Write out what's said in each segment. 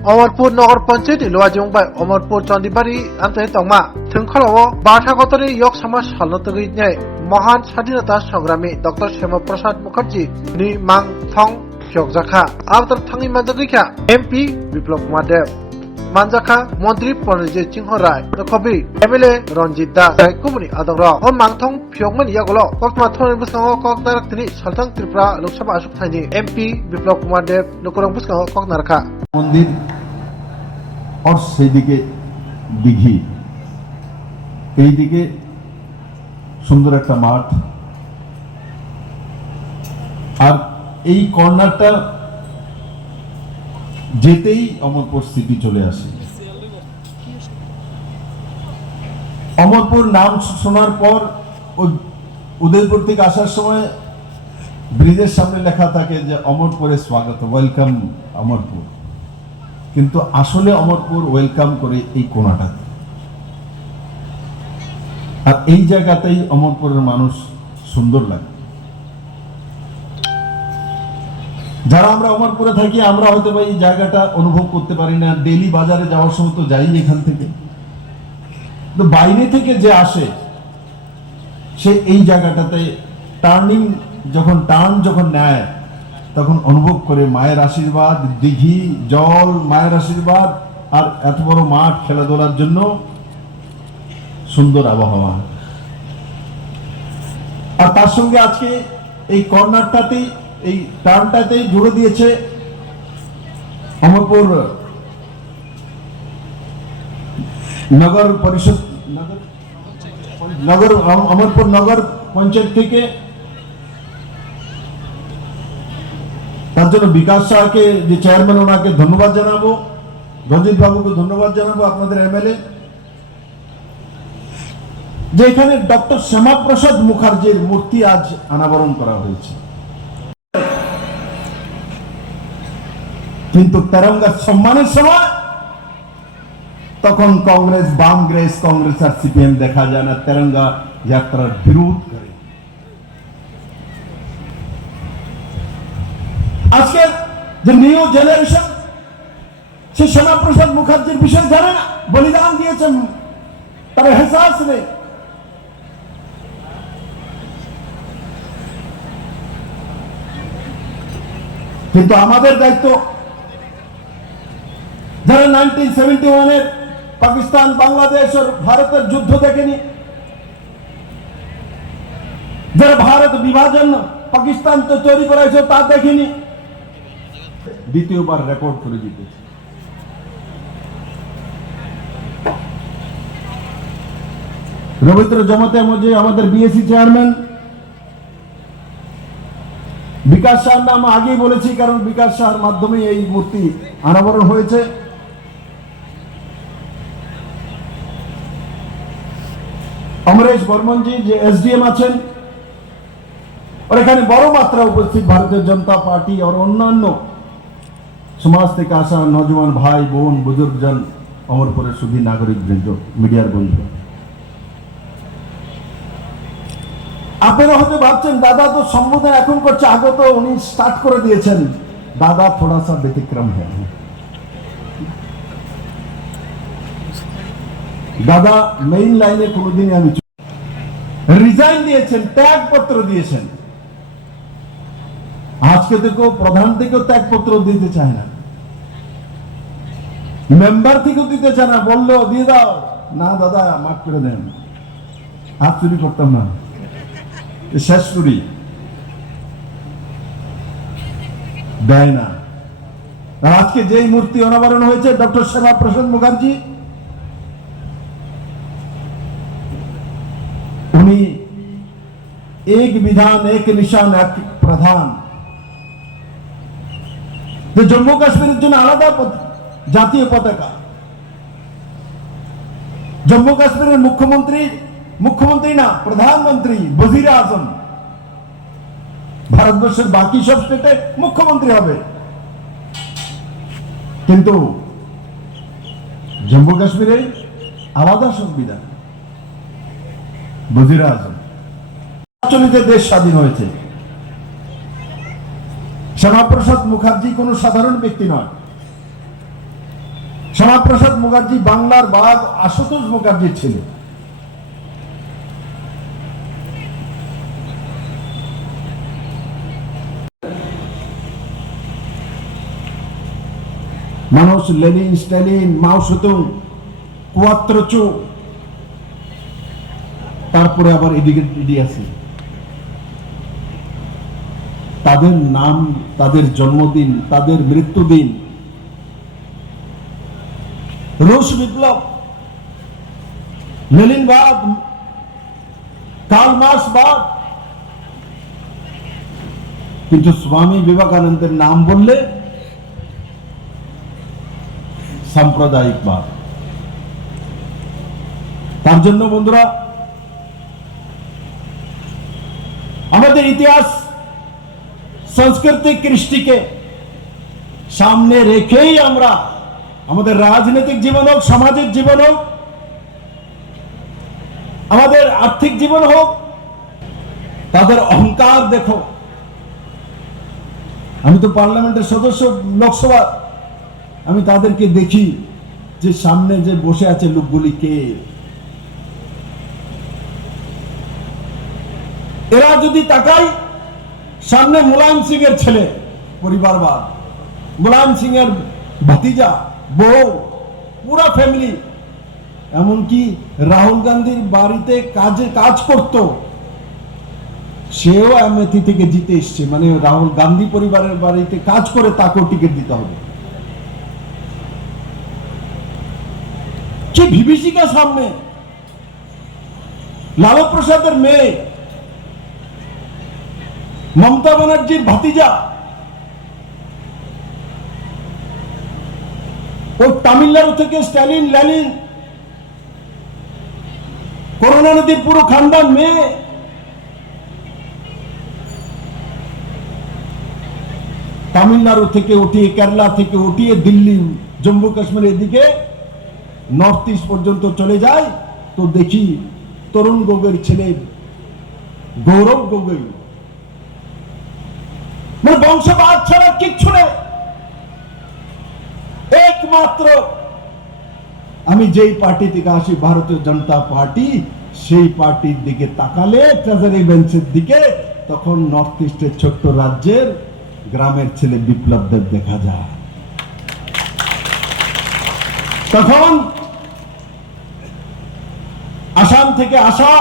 अमरपुर नगर पंचायत लुवाजिंबाय अमरपुर चंदीबारी आमथाय तंगमा थंखलाओ बाथागतनि यक समाज सालनतगैने महान स्वाधीनता संग्रामी डॉक्टर श्यामा प्रसाद मुखार्जी नि मांग थंग फ्यकजाखा आबतर थांगि मानजागैखा एमपी बिप्लब कुमार देव मानजाखा मंत्री पनजित सिंह राय कवि एमएलए रंजित दास कुमनि आदंग ओ मांगथंग फ्यकमनि यागलो कक्मा थोन बुसंग कक दारकनि सालथां त्रिपुरा लोकसभा आसुकथायनि एमपी बिप्लब कुमार देव नकरं बुसंग कक नारखा मंदिर और सेदिके दिघी এইদিকে সুন্দর একটা মাঠ আর এই কর্নারটা যেতেই অমরপুর সিটি চলে আসে। অমরপুর নাম শোনার পর উদয়পুর থেকে আসার সময় ব্রিজের সামনে লেখা থাকে যে অমরপুরে স্বাগত, ওয়েলকাম অমরপুর, কিন্তু আসলে অমরপুর ওয়েলকাম করে এই কোণাটাতে। আর এই জায়গাতেই অমরপুরের মানুষ সুন্দর লাগে। যারা আমরা অমরপুরে থাকি আমরা হয়তো এই জায়গাটা অনুভব করতে পারি না, ডেইলি বাজারে যাওয়ার সময় তো যাই এখান থেকে, তো বাইরে থেকে যে আসে সে এই জায়গাটাতে টার্নিং যখন নেয় তখন অনুভব করে মায়ের আশীর্বাদ, দিঘি, জল, মায়ের আশীর্বাদ আর এত বড় মাঠ খেলাধুলার জন্য সুন্দর আবহাওয়া। আর তার সঙ্গে আজকে এই কর্নারটাতেই এই টার্নটাতেই জুড়ে দিয়েছে অমরপুর নগর পরিষদ, অমরপুর নগর পঞ্চায়েত থেকে। তার জন্য বিকাশ শাহকে যে চেয়ারম্যান ওনাকে ধন্যবাদ জানাবো, রঞ্জিত বাবুকে ধন্যবাদ জানাবো, আপনাদের এমএলএ, যে এখানে ডক্টর শ্যামা প্রসাদ মুখার্জির মূর্তি আজ অনাবরণ করা হয়েছে। কিন্তু তেরঙ্গা সম্মানের সময় তখন কংগ্রেস, বামগ্রেস, কংগ্রেস আর সিপিএম দেখা যায় না তেরঙ্গা যাত্রার বিরোধ করে। আজকে যে নিউ জেনারেশন সে শ্যামা প্রসাদ মুখার্জির বিষয় জানে না, বলিদান দিয়েছেন, তার এহসাস নেই। কিন্তু আমাদের দায়িত্ব, যারা 1971 পাকিস্তান, বাংলাদেশ আর ভারতের যুদ্ধ দেখেনি, যারা ভারত বিভাজন পাকিস্তান তো তৈরি করেছে তা দেখেনি, দ্বিতীয়বার রেকর্ড করে জিতেছে। রবীন্দ্র জমাতে মধ্যে আমাদের বিএসসি চেয়ারম্যান বিকাশ শাহর নাম আগেই বলেছি, কারণ বিকাশ শাহর মাধ্যমে এই মূর্তি অনাবরণ হয়েছে। অমরেশ বর্মনজি যে এসডিএম আছেন, और এখানে বড় মাত্রা উপস্থিত ভারতীয় জনতা পার্টি और অন্যান্য সমাজ থেকে আসা নজওয়ান ভাই বোন, বুজুর্গজন, অমরপুরের সুধী নাগরিক বৃন্দ, মিডিয়ার বন্ধু, আপনারা হয়তো ভাবছেন দাদা তো সম্বোধন এখন করছে, আগে তো উনি স্টার্ট করে দিয়েছেন। দাদা থোড়া সা ব্যতিক্রম হ্যাঁ। দাদা মেইন লাইনে কোনোদিনই আমি রিজাইন দিয়েছেন, ত্যাগপত্র দিয়েছেন। আজকে দেখো প্রধান থেকেও ত্যাগপত্র দিতে চায় না, মেম্বার থেকেও দিতে চায় না, বললো দিয়ে দাও না দাদা মাফ করে দেন, হাত চুরি করতাম না, শেষ করি, দেয় না। আজকে যেই মূর্তি অনাবরণ হয়েছে ডক্টর শ্যামা প্রসাদ মুখার্জি, উনি এক বিধান এক নিশান এক প্রধান, যে জম্মু কাশ্মীরের জন্য আলাদা জাতীয় পতাকা, জম্মু কাশ্মীরের মুখ্যমন্ত্রী না প্রধানমন্ত্রী, ওজির আজম, ভারতবর্ষের বাকি সব স্টেটে মুখ্যমন্ত্রী হবে, কিন্তু জম্মু কাশ্মীরে আলাদা সংবিধান, ওজির আজম। দেশ স্বাধীন হয়েছে। শ্যামাপ্রসাদ মুখার্জি কোনো সাধারণ ব্যক্তি নয়। শ্যামাপ্রসাদ মুখার্জি বাংলার বাঘ আশুতোষ মুখার্জির ছেলে। মানুষ লেনিন, স্ট্যালিন, মাও সেতুং, কুয়াত্রচু, তারপরে আবার ইডি আছে। তাদের নাম, তাদের জন্মদিন, তাদের মৃত্যুদিন, রুশ বিপ্লব, লেনিনবাদ, কার্ল মার্ক্সবাদ, কিন্তু স্বামী বিবেকানন্দের নাম বললে সাম্প্রদায়িকবাদ। তার জন্য বন্ধুরা, আমাদের ইতিহাস, সংস্কৃতি, কৃষ্টিকে সামনে রেখেই আমরা আমাদের রাজনৈতিক জীবন হোক, সামাজিক জীবন হোক, আমাদের আর্থিক জীবন হোক, তাদের অহংকার দেখো। আমি তো পার্লামেন্টের সদস্য, লোকসভা, আমি তাদেরকে দেখি যে সামনে যে বসে আছে লোকগুলি কে। এরা যদি তাকাই, সামনে মুলায়ম সিং এর ছেলে, পরিবারবাদ, মুলায়ম সিং এর ভাতিজা, বউ, পুরা ফ্যামিলি, এমনকি রাহুল গান্ধীর বাড়িতে কাজ করত, সেও আমেথি থেকে জিতে এসছে। মানে রাহুল গান্ধী পরিবারের বাড়িতে কাজ করে তাকেও টিকিট দিতে হবে। কি বিভীষিকা সামনে। লালু প্রসাদের মেয়ে, মমতা ব্যানার্জির ভাতিজা, ও তামিলনাড়ু থেকে স্ট্যালিন, লেনিন, করুণানিধির পুরো খানদান মেয়ে। তামিলনাড়ু থেকে উঠিয়ে, কেরালা থেকে উঠিয়ে দিল্লি, জম্মু কাশ্মীর এদিকে নর্থ ইস্ট পর্যন্ত চলে যায়, তো দেখি তরুণ গগৈর ছেলে গৌরব গগৈ। মানে বংশবাদ ছাড়া কিচ্ছু নেই। একমাত্র আমি যেই পার্টি থেকে আসি, ভারতীয় জনতা পার্টি, সেই পার্টির দিকে তাকালে, ট্রেজারি বেঞ্চের দিকে, তখন নর্থ ইস্টের ছোট্ট রাজ্যের গ্রামের ছেলে বিপ্লব দেব দেখা যায়। তখন আসাম থেকে আসা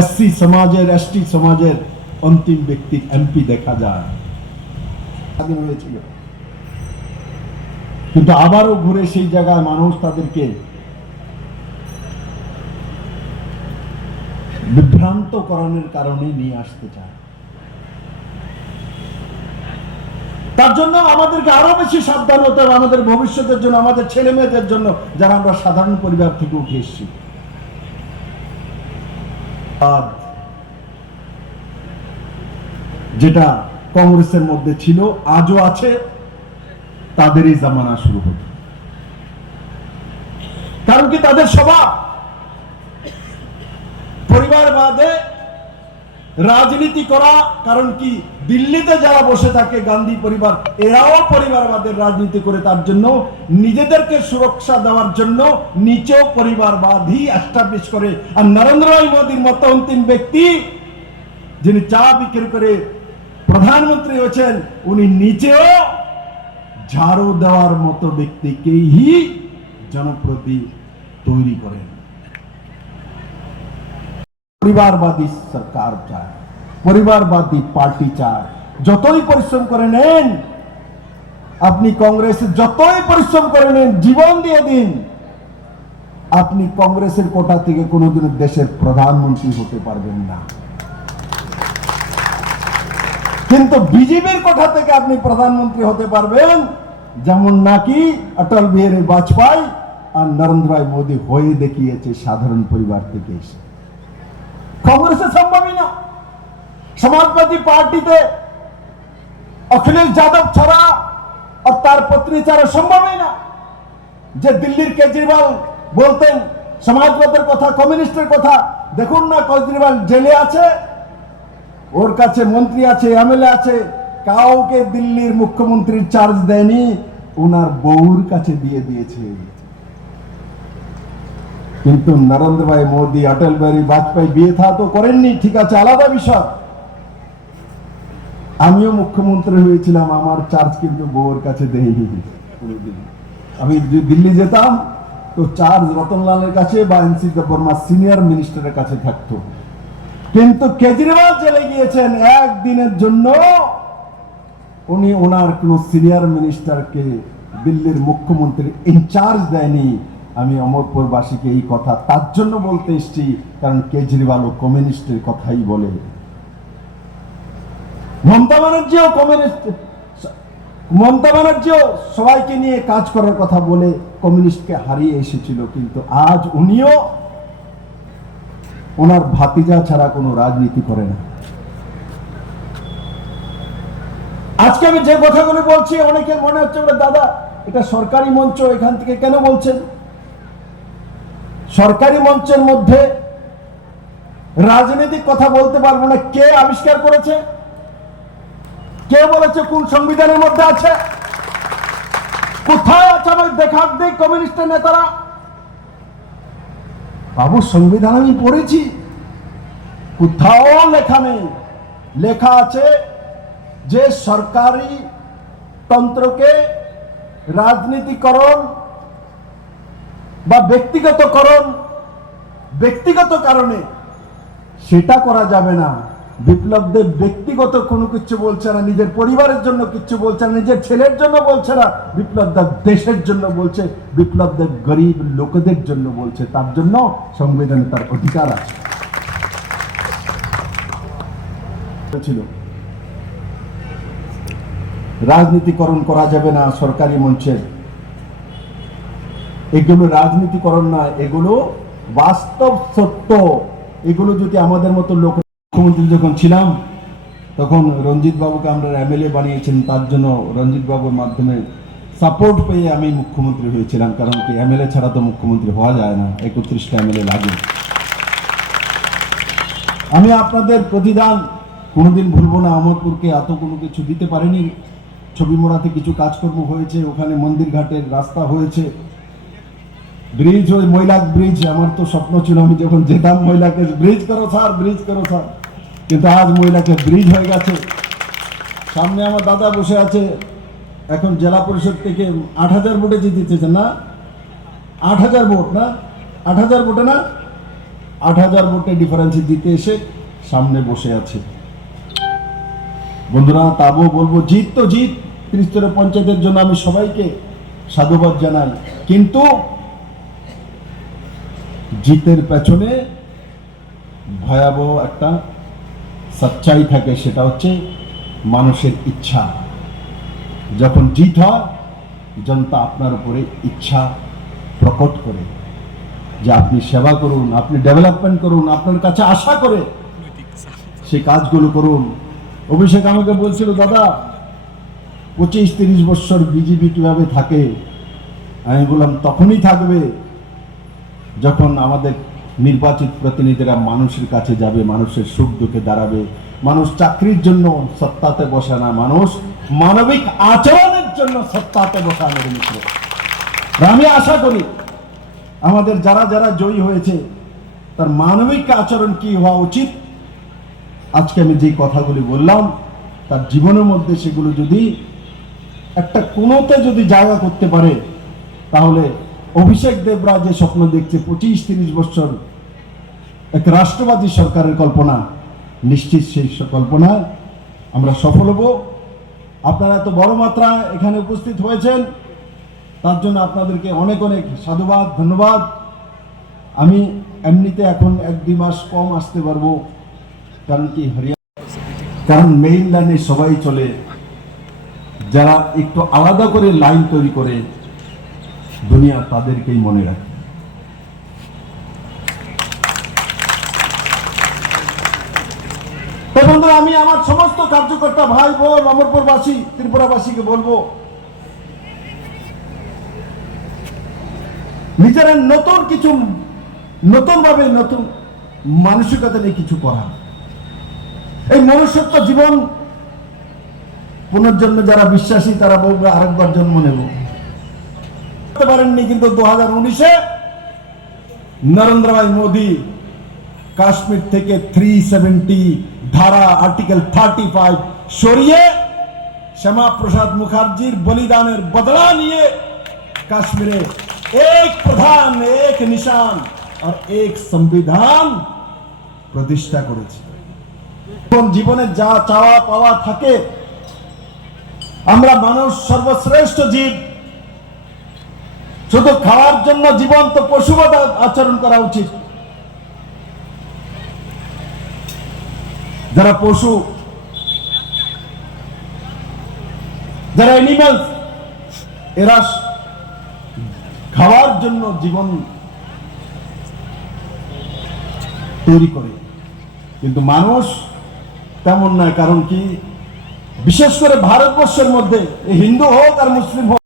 এসসি সমাজের, এসটি সমাজের অন্তিম ব্যক্তি এমপি দেখা যায়। স্বাধীন হয়েছিল, কিন্তু আবারও ঘুরে সেই জায়গায় মানুষ তাদেরকে বিভ্রান্ত করণের কারণে নিয়ে আসতে চায়। তার জন্য আমাদেরকে আরো বেশি সাবধান হতে হবে, আমাদের ভবিষ্যতের জন্য, আমাদের ছেলে মেয়েদের জন্য, যারা আমরা সাধারণ পরিবার থেকে উঠে এসেছি। যেটা কংগ্রেসের মধ্যে ছিল, আজও আছে, তাদেরই জামানা শুরু হবে। কারণ কি, তাদের স্বভাব পরিবারবাদে রাজনীতি করা। কারণ কি, দিল্লিতে যারা বসে থাকে গান্ধী পরিবার, এরাও পরিবারবাদের রাজনীতি করে। তার জন্য নিজেদেরকে সুরক্ষা দেওয়ার জন্য নিচেও পরিবারবাদই এস্টাবলিশ করে। আর নরেন্দ্র মোদীর মতো অন্তিম ব্যক্তি, যিনি চা বিক্রি করে প্রধানমন্ত্রী হয়েছেন, উনি নিচেও ঝাড়ু দেওয়ার মতো ব্যক্তিকেই জনপ্রতি তৈরি করেন। পরিবারবাদী সরকার চায়, পরিবারবাদী পার্টি চায়। যতই পরিশ্রম করে নেন আপনি, কংগ্রেসের যতই পরিশ্রম করে নেন, জীবন দিয়ে দিন, আপনি কংগ্রেসের কোটা থেকে কোনোদিন দেশের প্রধানমন্ত্রী হতে পারবেন না। কিন্তু বিজেপির কোঠা থেকে আপনি প্রধানমন্ত্রী হতে পারবেন, যেমন নাকি অটল বিহারী বাজপেয়ী আর নরেন্দ্র মোদী হয়ে দেখিয়েছে সাধারণ পরিবার থেকে এসে। কংগ্রেসে সম্ভবই না। সমাজবাদী পার্টিতে অখিলেশ যাদব ছাড়া আর তার পত্নী ছাড়া সম্ভবই না। যে দিল্লির কেজরিওয়াল বলতেন সমাজবাদের কথা, কমিউনিস্টের কথা, দেখুন না কেজরিওয়াল জেলে আছে, ওর কাছে মন্ত্রী আছে, এমএলএ আছে, কাউকে দিল্লির মুখ্যমন্ত্রীর চার্জ দেয়নি। ওনার বউর কাছে দিয়ে দিয়েছে। কিন্তু নরেন্দ্র ভাই মোদী, অটল বিহারী বাজপেয়ী বিয়ে থা তো করেননি, ঠিক আছে, আলাদা বিষয়। আমিও মুখ্যমন্ত্রী হয়েছিলাম, আমার চার্জ কিন্তু বউর কাছে দেয়নি। আমি দিল্লি যেতাম তো চার্জ রতনলালের কাছে বা এনসি দেববর্মা সিনিয়র মিনিস্টারের কাছে থাকতো। কিন্তু কেজরিওয়াল চলে গিয়েছেন একদিনের জন্য, উনি ওনার কোন সিনিয়র মিনিস্টারকে দিল্লির মুখ্যমন্ত্রী ইনচার্জ দেয়নি। আমি অমরপুরবাসীকে এই কথা তার জন্য বলতে এসেছি, কারণ কেজরিওয়াল ও কমিউনিস্টের কথাই বলে। মমতা ব্যানার্জিও সবাইকে নিয়ে কাজ করার কথা বলে কমিউনিস্টকে হারিয়ে এসেছিল, কিন্তু আজ উনিও ওনার ভাতিজা ছাড়া কোনো রাজনীতি করে না। আজকে আমি যে কথাগুলো বলছি অনেকের মনে হচ্ছে বলে, দাদা এটা সরকারি মঞ্চ, এখান থেকে কেন বলছেন? সরকারি মঞ্চের মধ্যে রাজনৈতিক কথা বলতে পারবো না। কে আবিষ্কার করেছে? কে বলেছে? কোন সংবিধানের মধ্যে আছে? কোথায় আছে? আমি দেখাক দেই কমিউনিস্টের নেতারা। বাবু, সংবিধান আমি পড়েছি, কোথাও লেখা নেই। লেখা আছে যে সরকারি তন্ত্রকে রাজনীতিকরণ বা ব্যক্তিগত কারণে সেটা করা যাবে না। বিপ্লবদেব ব্যক্তিগত কোনো কিছু বলছে না, নিজের পরিবারের জন্য কিছু বলছে না, নিজের ছেলের জন্য বলছে না। বিপ্লবদেব দেশের জন্য বলছে, বিপ্লবদেব গরিব লোকদের জন্য বলছে। তার জন্য সংবিধানে তার অধিকার আছে। ছিল রাজনীতিকরণ করা যাবে না সরকারি মঞ্চের। এগুলো রাজনীতিকরণ না, এগুলো বাস্তব সত্য। এগুলো যদি আমাদের মতো লোক, মুখ্যমন্ত্রী যখন ছিলাম তখন রঞ্জিত বাবুকে আমরা এমএলএ বানিয়েছেন, তার জন্য রঞ্জিত বাবুর মাধ্যমে সাপোর্ট পেয়ে আমি মুখ্যমন্ত্রী হয়েছিলাম। কারণ কি, এমএলএ ছাড়া তো মুখ্যমন্ত্রী হওয়া যায় না, 31টা এমএলএ লাগে। আমি আপনাদের প্রতিদান কোনোদিন ভুলবো না। অমরপুরকে এত কোনো কিছু দিতে পারেনি। ছবি মোড়াতে কিছু কাজকর্ম হয়েছে, ওখানে মন্দির ঘাটের রাস্তা হয়েছে, ব্রিজ, ওই মৈলাক ব্রিজ। আমার তো স্বপ্ন ছিল, আমি যখন যেতাম মৈলাকে, ব্রিজ করো স্যার, ব্রিজ করো স্যার। কিন্তু আজ মৈলাকে ব্রিজ হয়ে গেছে। সামনে আমার দাদা বসে আছে, এখন জেলা পরিষদ থেকে 8,000 ভোটে জিতেছে না? 8,000 ভোট না, 8,000 ভোটে না, 8,000 ভোটে ডিফারেন্সে জিতে এসে সামনে বসে আছে। বন্ধুরা, তাবো বলবো, জিত তো জিত। 30 পঞ্চায়েতের জন্য আমি সবাইকে সাধুবাদ জানাই, কিন্তু জিতের পেছনে ভয়াবহ একটা সচ্চাই থাকে, সেটা হচ্ছে মানুষের ইচ্ছা। যখন জিত হয়, জনতা আপনার উপরে ইচ্ছা প্রকট করে যে আপনি সেবা করুন, আপনি ডেভেলপমেন্ট করুন, আপনার কাছে আশা করে সেই কাজগুলো করুন। অভিষেক আমাকে বলছিল, দাদা 25-30 বছর বিজেপি কিভাবে থাকে? আমি বললাম, তখনই থাকবে যখন আমাদের নির্বাচিত প্রতিনিধিরা মানুষের কাছে যাবে, মানুষের সুখ দুঃখে দাঁড়াবে। মানুষ চাকরির জন্য সত্তাতে বসে না, মানুষ মানবিক আচরণের জন্য সত্তাতে বসে। আমাদের মিত্র, আমি আশা করি আমাদের যারা যারা জয়ী হয়েছে তার মানবিক আচরণ কি হওয়া উচিত, আজকে আমি যে কথাগুলি বললাম, তার জীবনের মধ্যে সেগুলো যদি একটা কোনোতে যদি জায়গা করতে পারে, তাহলে অভিষেক দেবরা যে স্বপ্ন দেখছে 25-30 বছর এক রাষ্ট্রবাদী সরকারের কল্পনা, নিশ্চিত সেই কল্পনায় আমরা সফল হব। আপনারা এত বড় মাত্রায় এখানে উপস্থিত হয়েছেন, তার জন্য আপনাদেরকে অনেক অনেক সাধুবাদ, ধন্যবাদ। আমি এমনিতে এখন 1-2 মাস কম আসতে পারবো, কারণ কি, কারণ মেইন লাইনে সবাই চলে। যারা একটু আলাদা করে লাইন তৈরি করে দুনিয়া, তাদেরকেই মনে রাখে। তো বন্ধুরা, আমি আমার সমস্ত কার্যকর্তা ভাই বোন, অমরপুরবাসী, ত্রিপুরাবাসীকে বলবো, নিজেরা নতুন কিছু, নতুন ভাবে, নতুন মানসিকতা নিয়ে কিছু করা। এই মনুষ্যত্ব জীবন পুনর্জন্মে যারা বিশ্বাসী তারা বলবে আরেকবার জন্ম নেব। করতে পারেননি, কিন্তু 2019-এ নরেন্দ্র ভাই মোদী কাশ্মীর থেকে 370 ধারা আর্টিকেল 35 সরিয়ে শ্যামা প্রসাদ মুখার্জির বলিদানের বদলা নিয়ে কাশ্মীরে এক প্রধান, এক নিশান আর এক সংবিধান প্রতিষ্ঠা করেছে। জীবনে যা চাওয়া পাওয়া থাকে, আমরা মানুষ সর্বশ্রেষ্ঠ জীব, শুধু খাওয়ার জন্য জীবন্ত পশুবৎ আচরণ করা উচিত। যারা পশু, যারা অ্যানিমালস, এরা খাওয়ার জন্য জীবন তৈরি করে, কিন্তু মানুষ তেমন নয়। কারণ কি, বিশেষ করে ভারতবর্ষের মধ্যে হিন্দু হোক আর মুসলিম হোক,